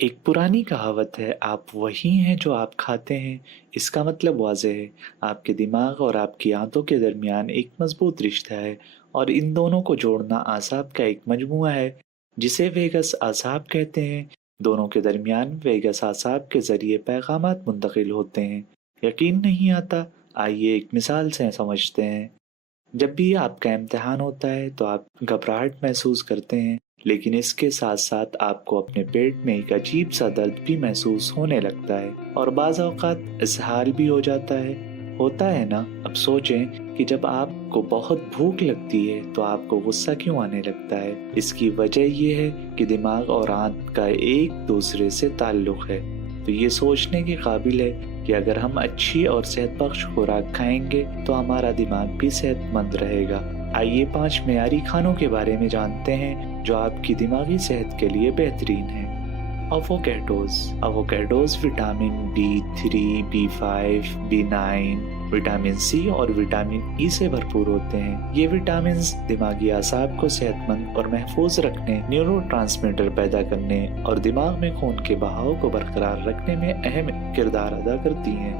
ایک پرانی کہاوت ہے، آپ وہی ہیں جو آپ کھاتے ہیں۔ اس کا مطلب واضح ہے، آپ کے دماغ اور آپ کی عادتوں کے درمیان ایک مضبوط رشتہ ہے، اور ان دونوں کو جوڑنا اعصاب کا ایک مجموعہ ہے جسے ویگس اعصاب کہتے ہیں۔ دونوں کے درمیان ویگس اعصاب کے ذریعے پیغامات منتقل ہوتے ہیں۔ یقین نہیں آتا؟ آئیے ایک مثال سے سمجھتے ہیں۔ جب بھی آپ کا امتحان ہوتا ہے تو آپ گھبراہٹ محسوس کرتے ہیں، لیکن اس کے ساتھ ساتھ آپ کو اپنے پیٹ میں ایک عجیب سا درد بھی محسوس ہونے لگتا ہے، اور بعض اوقات اسہال بھی ہو جاتا ہے۔ ہوتا ہے نا؟ اب سوچیں کہ جب آپ کو بہت بھوک لگتی ہے تو آپ کو غصہ کیوں آنے لگتا ہے؟ اس کی وجہ یہ ہے کہ دماغ اور آنت کا ایک دوسرے سے تعلق ہے۔ تو یہ سوچنے کے قابل ہے کہ اگر ہم اچھی اور صحت بخش خوراک کھائیں گے تو ہمارا دماغ بھی صحت مند رہے گا۔ آئیے 5 معیاری کھانوں کے بارے میں جانتے ہیں جو آپ کی دماغی صحت کے لیے بہترین ہیں۔ اووکیڈوز vitamin B3، B5، B9، vitamin C اور وٹامن ای سے بھرپور ہوتے ہیں۔ یہ وٹامنز دماغی اعصاب کو صحت مند اور محفوظ رکھنے، نیورو ٹرانسمیٹر پیدا کرنے اور دماغ میں خون کے بہاؤ کو برقرار رکھنے میں اہم کردار ادا کرتی ہیں۔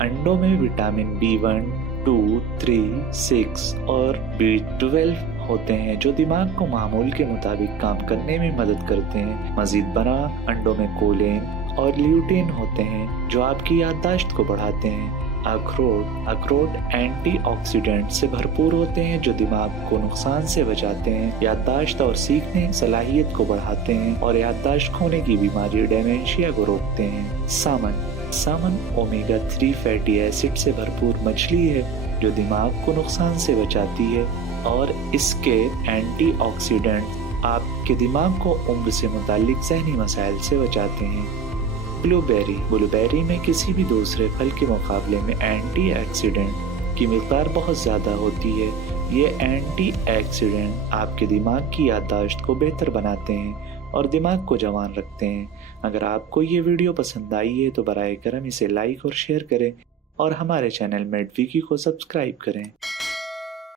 انڈوں میں وٹامن B1، 2، 3، 6 اور B12 ہوتے ہیں جو دماغ کو معمول کے مطابق کام کرنے میں مدد کرتے ہیں۔ مزید برآں انڈوں میں کولین اور لیوٹین ہوتے ہیں جو آپ کی یادداشت کو بڑھاتے ہیں۔ اخروٹ اینٹی آکسیڈنٹ سے بھرپور ہوتے ہیں جو دماغ کو نقصان سے بچاتے ہیں، یادداشت اور سیکھنے صلاحیت کو بڑھاتے ہیں اور یادداشت کھونے کی بیماری ڈیمنشیا کو روکتے ہیں۔ سامن اومیگا 3 فیٹی ایسڈ سے بھرپور مچھلی ہے جو دماغ کو نقصان سے بچاتی ہے، اور اس کے اینٹی آکسیڈنٹ آپ کے دماغ کو عمر سے متعلق ذہنی مسائل سے بچاتے ہیں۔ بلو بیری میں کسی بھی دوسرے پھل کے مقابلے میں اینٹی آکسیڈنٹ کی مقدار بہت زیادہ ہوتی ہے۔ یہ اینٹی آکسیڈنٹ آپ کے دماغ کی یادداشت کو بہتر بناتے ہیں اور دماغ کو جوان رکھتے ہیں۔ اگر آپ کو یہ ویڈیو پسند آئی ہے تو براہ کرم اسے لائک اور شیئر کریں، اور ہمارے چینل میڈ ویکی کو سبسکرائب کریں۔